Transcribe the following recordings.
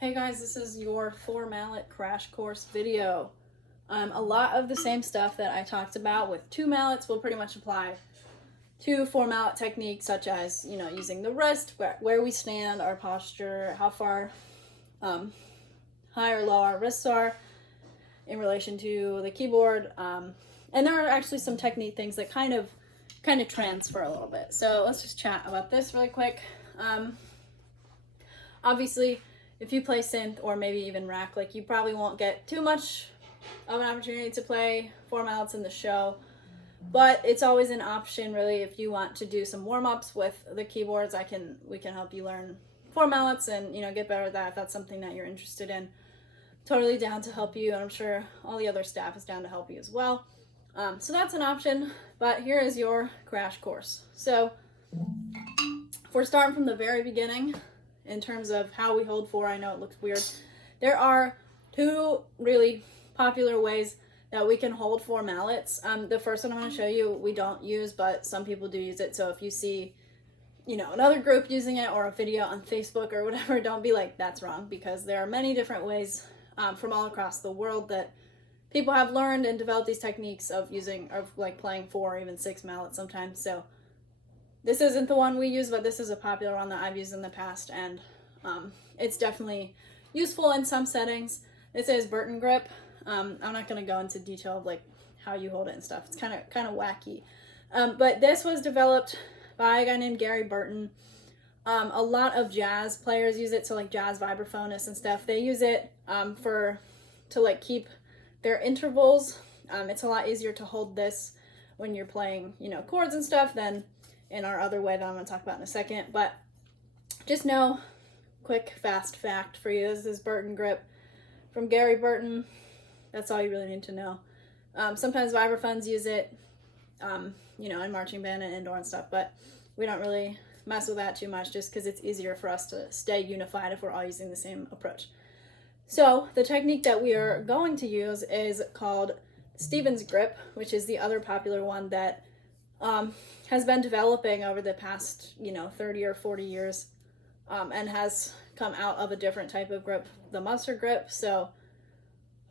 Hey guys, this is your 4 mallet crash course video. A lot of the same stuff that I talked about with 2 mallets will pretty much apply to 4 mallet techniques, such as, using the wrist, where we stand, our posture, how far high or low our wrists are in relation to the keyboard. And there are actually some technique things that kind of transfer a little bit. So let's just chat about this really quick. Obviously, if you play synth or maybe even rack, you probably won't get too much of an opportunity to play 4 mallets in the show, but it's always an option really if you want to do some warm-ups with the keyboards. We can help you learn 4 mallets and get better at that if that's something that you're interested in. Totally down to help you, and I'm sure all the other staff is down to help you as well. So that's an option, but here is your crash course. So if we're starting from the very beginning, in terms of how we hold 4, I know it looks weird. There are 2 really popular ways that we can hold 4 mallets. The first one I'm going to show you we don't use, but some people do use it. So if you see, another group using it or a video on Facebook or whatever, don't be like, that's wrong, because there are many different ways from all across the world that people have learned and developed these techniques of playing 4 or even 6 mallets sometimes. So this isn't the one we use, but this is a popular one that I've used in the past, and it's definitely useful in some settings. This is Burton grip. I'm not going to go into detail of how you hold it and stuff. It's kind of wacky. But this was developed by a guy named Gary Burton. A lot of jazz players use it, so jazz vibraphonists and stuff. They use it to keep their intervals. It's a lot easier to hold this when you're playing, chords and stuff than in our other way that I'm going to talk about in a second. But just know, quick, fast fact for you, this is Burton grip from Gary Burton. That's all you really need to know. Sometimes vibraphones use it, in marching band and indoor and stuff, but we don't really mess with that too much just because it's easier for us to stay unified if we're all using the same approach. So the technique that we are going to use is called Stevens grip, which is the other popular one that has been developing over the past 30 or 40 years, and has come out of a different type of grip, the mustard grip. So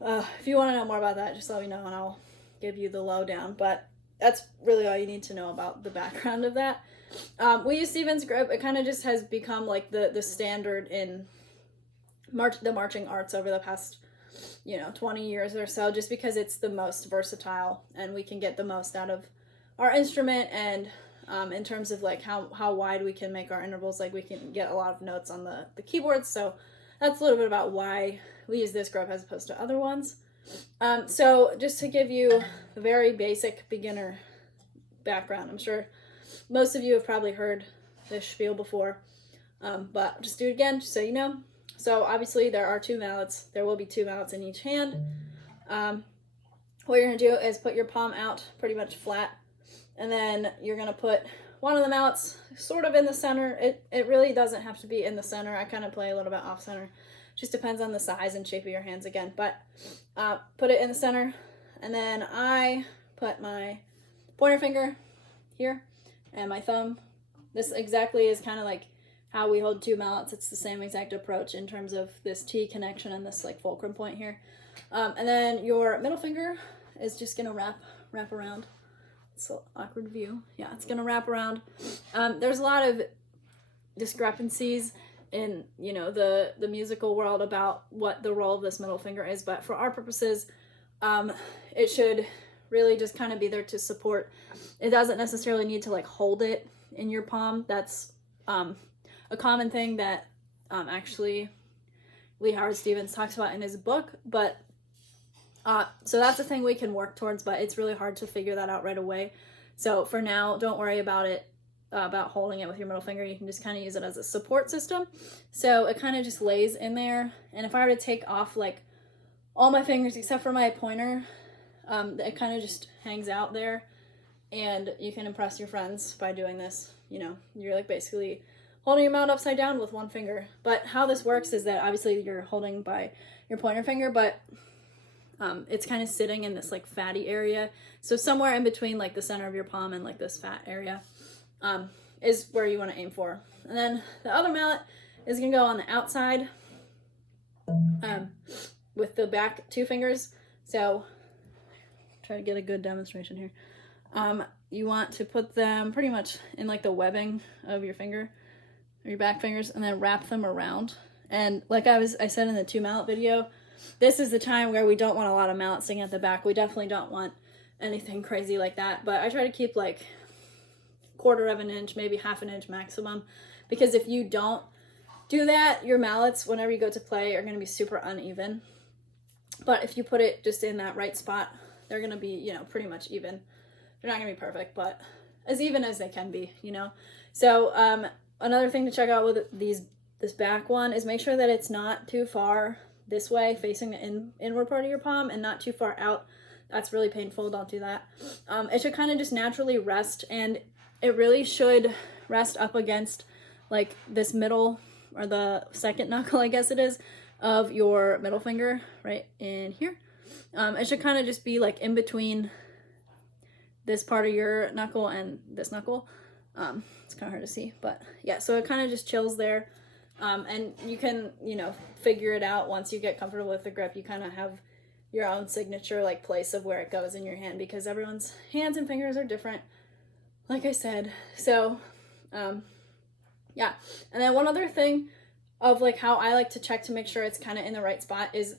if you want to know more about that, just let me know and I'll give you the lowdown. But that's really all you need to know about the background of that. We use Stevens grip. It kind of just has become the standard in the marching arts over the past 20 years or so, just because it's the most versatile and we can get the most out of our instrument, and in terms of how wide we can make our intervals, we can get a lot of notes on the keyboard. So that's a little bit about why we use this grip as opposed to other ones. So just to give you a very basic beginner background, I'm sure most of you have probably heard this spiel before, but I'll just do it again just so you know. So obviously there are 2 mallets. There will be 2 mallets in each hand. What you're going to do is put your palm out pretty much flat, and then you're going to put one of the mallets sort of in the center. It really doesn't have to be in the center. I kind of play a little bit off center. Just depends on the size and shape of your hands again. But put it in the center, and then I put my pointer finger here and my thumb. This exactly is kind of how we hold 2 mallets. It's the same exact approach in terms of this T connection and this fulcrum point here. And then your middle finger is just going to wrap around. It's an awkward view. Yeah, it's going to wrap around. There's a lot of discrepancies in, the musical world about what the role of this middle finger is, but for our purposes, it should really just kind of be there to support. It doesn't necessarily need to hold it in your palm. That's a common thing that actually Lee Howard Stevens talks about in his book, but so that's a thing we can work towards, but it's really hard to figure that out right away. So for now, don't worry about it, about holding it with your middle finger. You can just kind of use it as a support system. So it kind of just lays in there. And if I were to take off all my fingers except for my pointer, it kind of just hangs out there, and you can impress your friends by doing this. You're basically holding your mallet upside down with one finger. But how this works is that obviously you're holding by your pointer finger, but it's kind of sitting in this fatty area. So somewhere in between the center of your palm and this fat area is where you want to aim for. And then the other mallet is going to go on the outside with the back two fingers. So try to get a good demonstration here. You want to put them pretty much in like the webbing of your finger, or your back fingers, and then wrap them around. And like I said in the 2 mallet video, this is the time where we don't want a lot of mallet sticking at the back. We definitely don't want anything crazy like that. But I try to keep like 1/4 of an inch, maybe 1/2 inch maximum, because if you don't do that, your mallets, whenever you go to play, are going to be super uneven. But if you put it just in that right spot, they're going to be, you know, pretty much even. They're not going to be perfect, but as even as they can be, you know. So another thing to check out with this back one is make sure that it's not too far this way, facing the inward part of your palm, and not too far out. That's really painful. Don't do that. It should kind of just naturally rest, and it really should rest up against like this middle, or the second knuckle, I guess it is, of your middle finger right in here. It should kind of just be like in between this part of your knuckle and this knuckle. It's kind of hard to see, but yeah, so it kind of just chills there. And you can, you know, figure it out once you get comfortable with the grip. You kind of have your own signature like place of where it goes in your hand, because everyone's hands and fingers are different, like I said. So yeah. And then one other thing of like how I like to check to make sure it's kind of in the right spot is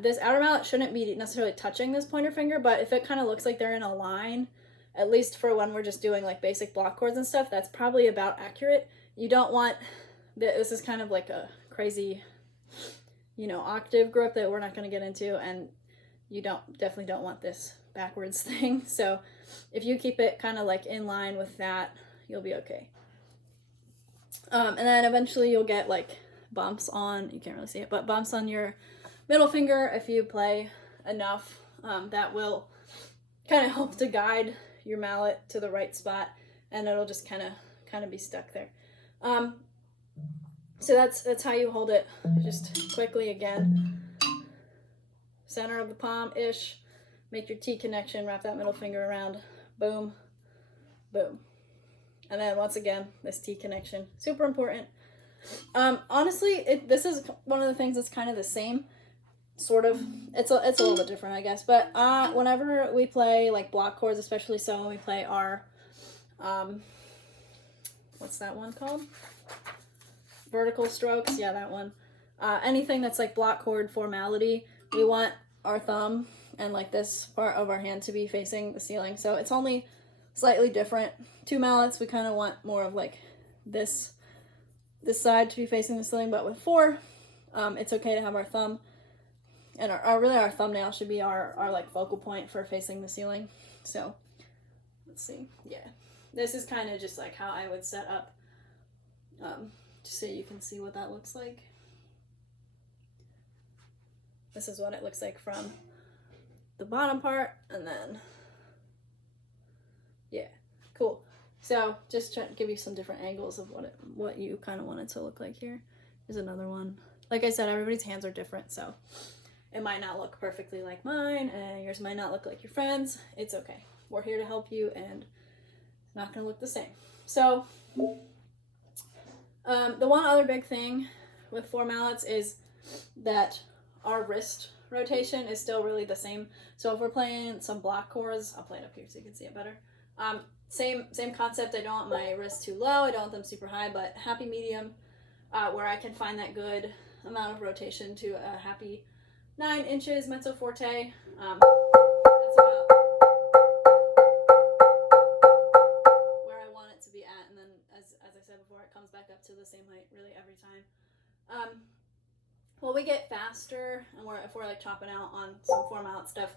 this outer mallet shouldn't be necessarily touching this pointer finger, but if it kind of looks like they're in a line, at least for when we're just doing like basic block chords and stuff, that's probably about accurate. You don't want, this is kind of like a crazy, you know, octave grip that we're not going to get into, and you definitely don't want this backwards thing. So if you keep it kind of like in line with that, you'll be okay. And then eventually you'll get like bumps on, you can't really see it, but bumps on your middle finger if you play enough. That will kind of help to guide your mallet to the right spot, and it'll just kind of be stuck there. So that's how you hold it. Just quickly again, center of the palm-ish, make your T connection, wrap that middle finger around, boom, boom. And then once again, this T connection, super important. Honestly, this is one of the things that's kind of the same, sort of. It's a little bit different, I guess. But whenever we play like block chords, especially so when we play our, what's that one called? Vertical strokes, yeah, that one. Anything that's like block chord formality, we want our thumb and like this part of our hand to be facing the ceiling. So it's only slightly different. 2 mallets, we kind of want more of like this side to be facing the ceiling, but with 4, it's okay to have our thumb, and our thumbnail should be our like focal point for facing the ceiling. So let's see, yeah, this is kind of just like how I would set up, just so you can see what that looks like. This is what it looks like from the bottom part, and then yeah, cool. So just trying to give you some different angles of what you kind of want it to look like. Here is another one. Like I said, everybody's hands are different, so it might not look perfectly like mine, and yours might not look like your friends. It's okay. We're here to help you, and it's not going to look the same. So the one other big thing with 4 mallets is that our wrist rotation is still really the same. So if we're playing some block chords, I'll play it up here so you can see it better. Same concept. I don't want my wrists too low. I don't want them super high, but happy medium, where I can find that good amount of rotation to a happy 9 inches mezzo forte. That's about where I want it to be at, and then as I said before, it comes back up to the same height really every time. When we get faster, and if we're like chopping out on some 4 mallet stuff,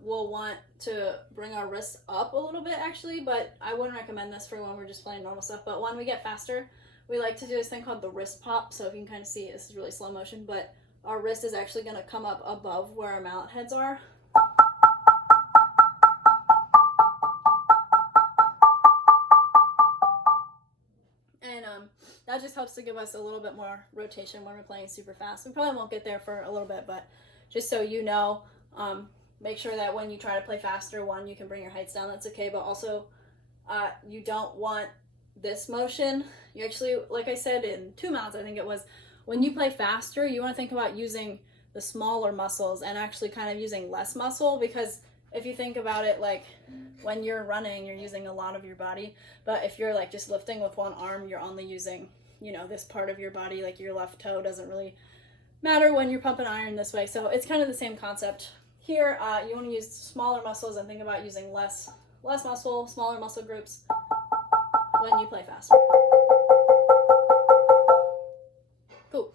we'll want to bring our wrists up a little bit actually, but I wouldn't recommend this for when we're just playing normal stuff. But when we get faster, we like to do this thing called the wrist pop. So if you can kind of see, this is really slow motion, but our wrist is actually going to come up above where our mallet heads are. And that just helps to give us a little bit more rotation when we're playing super fast. We probably won't get there for a little bit, but just so you know, make sure that when you try to play faster, one, you can bring your heights down, that's okay, but also you don't want this motion. You actually, like I said, in 2 mallets, I think it was, When you play faster, you want to think about using the smaller muscles and actually kind of using less muscle, because if you think about it, like when you're running, you're using a lot of your body, but if you're like just lifting with one arm, you're only using, you know, this part of your body, like your left toe doesn't really matter when you're pumping iron this way. So it's kind of the same concept here. You want to use smaller muscles and think about using less muscle, smaller muscle groups when you play faster. Cool.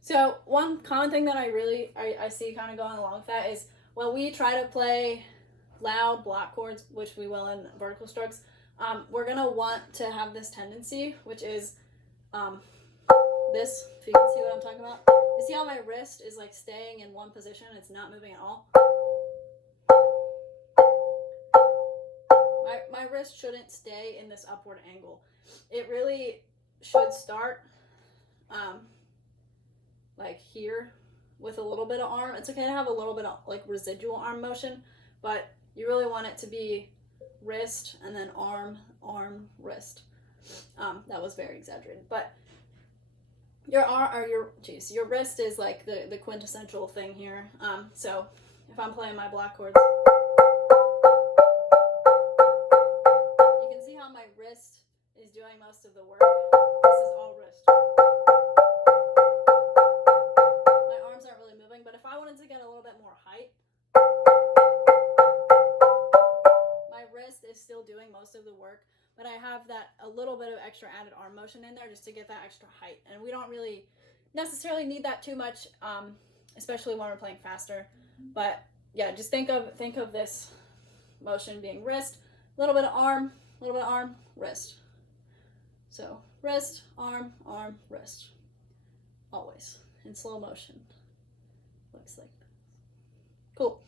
So one common thing that I see kind of going along with that is when we try to play loud block chords, which we will in vertical strokes, we're gonna want to have this tendency, which is this, if you can see what I'm talking about. You see how my wrist is like staying in one position, it's not moving at all? My wrist shouldn't stay in this upward angle. It really should start like here with a little bit of arm. It's okay to have a little bit of like residual arm motion, but you really want it to be wrist and then arm, wrist. That was very exaggerated, but your wrist is like the quintessential thing here. So if I'm playing my block chords, you can see how my wrist is doing most of the work. This is all wrist. My arms aren't really moving, but if I wanted to get a little bit more height, my wrist is still doing most of the work, but I have that a little bit of extra added arm motion in there just to get that extra height. And we don't really necessarily need that too much, especially when we're playing faster. But yeah, just think of this motion being wrist, a little bit of arm, wrist. So wrist, arm, wrist. Always in slow motion. Looks like that. Cool.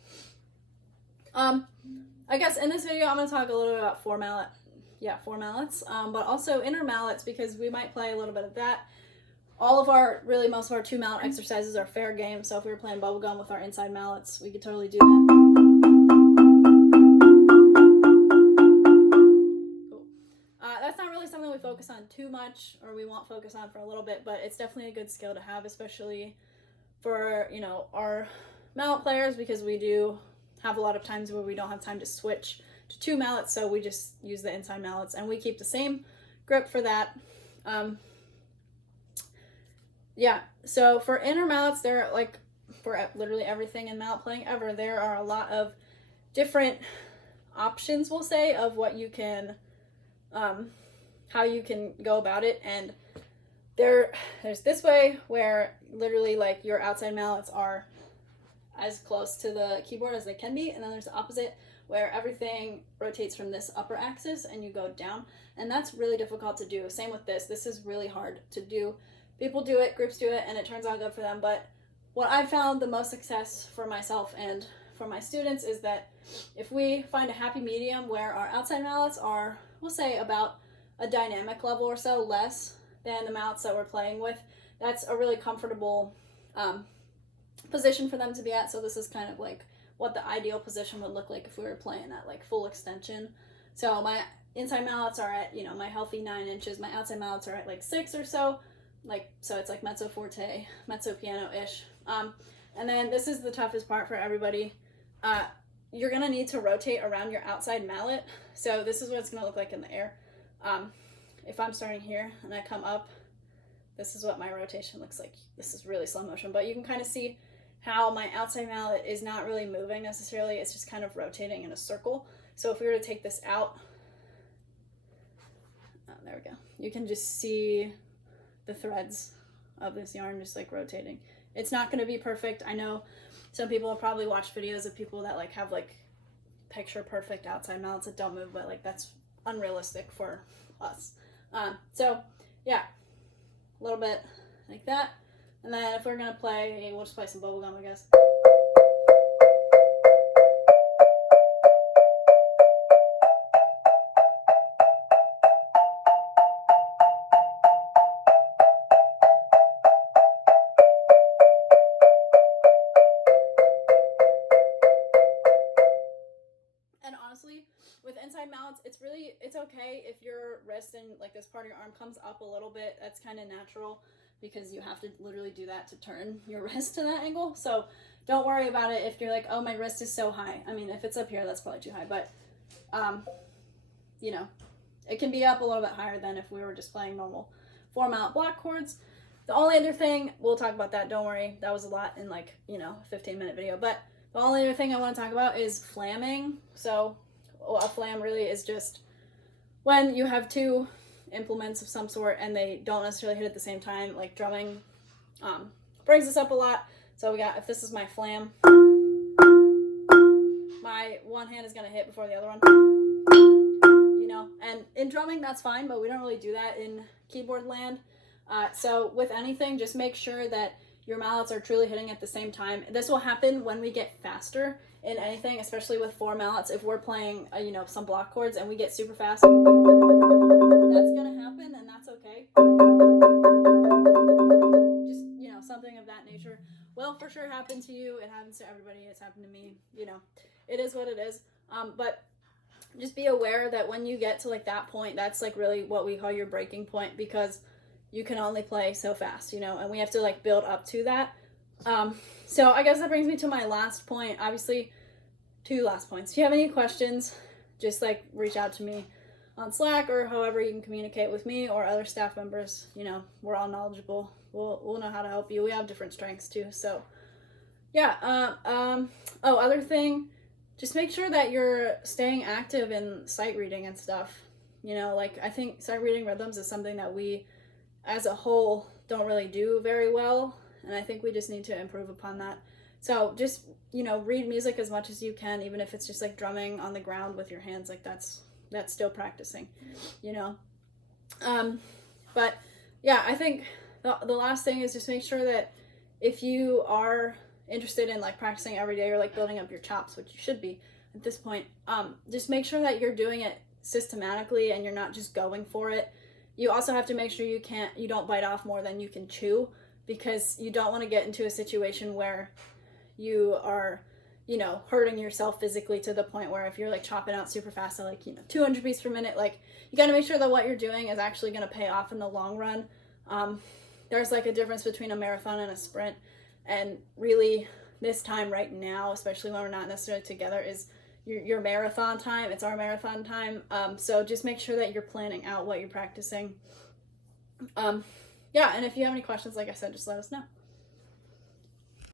I guess in this video I'm going to talk a little bit about four mallets, but also inner mallets, because we might play a little bit of that. Most of our 2 mallet exercises are fair game, so if we were playing bubblegum with our inside mallets, we could totally do that. Cool. That's not really something we focus on too much, or we won't focus on for a little bit, but it's definitely a good skill to have, especially for, you know, our mallet players, because we do have a lot of times where we don't have time to switch to 2 mallets, so we just use the inside mallets and we keep the same grip for that. So for inner mallets, there are, like, for literally everything in mallet playing ever, there are a lot of different options, we'll say, of what you can, how you can go about it. And there's this way where literally like your outside mallets are as close to the keyboard as they can be, and then there's the opposite where everything rotates from this upper axis and you go down, and that's really difficult to do. Same with this. This is really hard to do. People do it, groups do it, and it turns out good for them, but what I found the most success for myself and for my students is that if we find a happy medium where our outside mallets are, we'll say, about a dynamic level or so less than the mallets that we're playing with, that's a really comfortable position for them to be at. So this is kind of like what the ideal position would look like if we were playing at like full extension. So my inside mallets are at, you know, my healthy 9 inches. My outside mallets are at like 6 or so. Like, so it's like mezzo forte, mezzo piano-ish. And then this is the toughest part for everybody. You're gonna need to rotate around your outside mallet. So this is what it's gonna look like in the air. If I'm starting here and I come up, this is what my rotation looks like. This is really slow motion, but you can kind of see how my outside mallet is not really moving necessarily. It's just kind of rotating in a circle. So if we were to take this out, there we go. You can just see the threads of this yarn just like rotating. It's not going to be perfect. I know some people have probably watched videos of people that like have like picture perfect outside mallets that don't move, but like that's unrealistic for us. So yeah, a little bit like that. And then if we're gonna play, we'll just play some bubblegum, I guess. And honestly, with inside mallets, it's okay if your wrist and like this part of your arm comes up a little bit. That's kind of natural, because you have to literally do that to turn your wrist to that angle. So don't worry about it if you're like, oh, my wrist is so high. I mean, if it's up here, that's probably too high, but you know, it can be up a little bit higher than if we were just playing normal 4-mallet block chords. The only other thing, we'll talk about that, don't worry, that was a lot in like, you know, a 15-minute video, but the only other thing I want to talk about is flamming. So a flam really is just when you have two implements of some sort and they don't necessarily hit at the same time, like drumming brings us up a lot. So we got, if this is my flam, my one hand is going to hit before the other one, you know, and in drumming that's fine, but we don't really do that in keyboard land. So with anything, just make sure that your mallets are truly hitting at the same time. This will happen when we get faster in anything, especially with 4 mallets. If we're playing, you know, some block chords and we get super fast, that's gonna happen, and that's okay. Just, you know, something of that nature will for sure happen to you. It happens to everybody. It's happened to me. You know, it is what it is. But just be aware that when you get to like that point, that's like really what we call your breaking point, because you can only play so fast, you know, and we have to like build up to that. So I guess that brings me to my last point. Obviously, 2 last points. If you have any questions, just like reach out to me on Slack or however you can communicate with me or other staff members. You know, we're all knowledgeable. We'll know how to help you. We have different strengths too. So yeah. Other thing, just make sure that you're staying active in sight reading and stuff. You know, like I think sight reading rhythms is something that we as a whole don't really do very well, and I think we just need to improve upon that. So just, you know, read music as much as you can, even if it's just like drumming on the ground with your hands, like that's still practicing, you know. But yeah, I think the last thing is just make sure that if you are interested in like practicing every day or like building up your chops, which you should be at this point, just make sure that you're doing it systematically and you're not just going for it. You also have to make sure you don't bite off more than you can chew, because you don't want to get into a situation where you are, you know, hurting yourself physically to the point where if you're like chopping out super fast at like, you know, 200 beats per minute, like you got to make sure that what you're doing is actually going to pay off in the long run. There's like a difference between a marathon and a sprint, and really this time right now, especially when we're not necessarily together, is your marathon time. It's our marathon time. So just make sure that you're planning out what you're practicing. Yeah, and if you have any questions, like I said, just let us know.